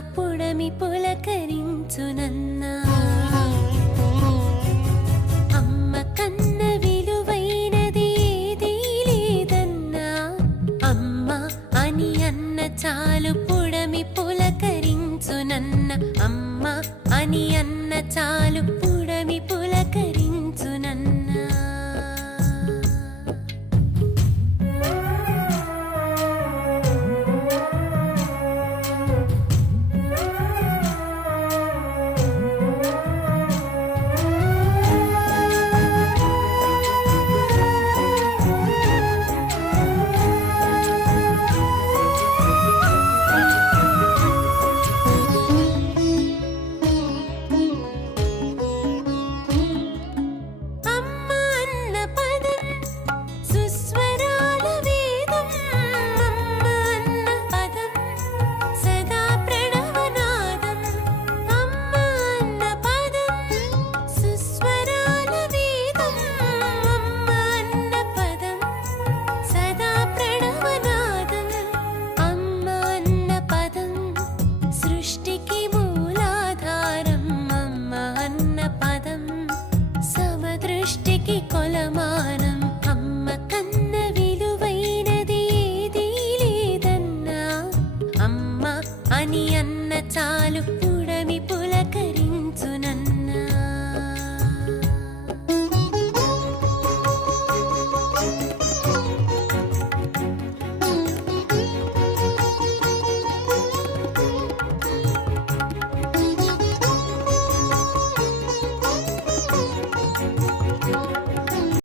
చాలు పుడమి పులకరించునన్నా అమ్మ కన్న విలువైనది ఏదీ లేదన్నా అమ్మ అని అన్న చాలు పుడమి పులకరించునన్న అమ్మ అని అన్న చాలు పుడమి పులకరించునన్నా కొలమానం అమ్మ కన్న విలువైనది ఏదీ లేదన్నా అమ్మ అని అన్న చాలు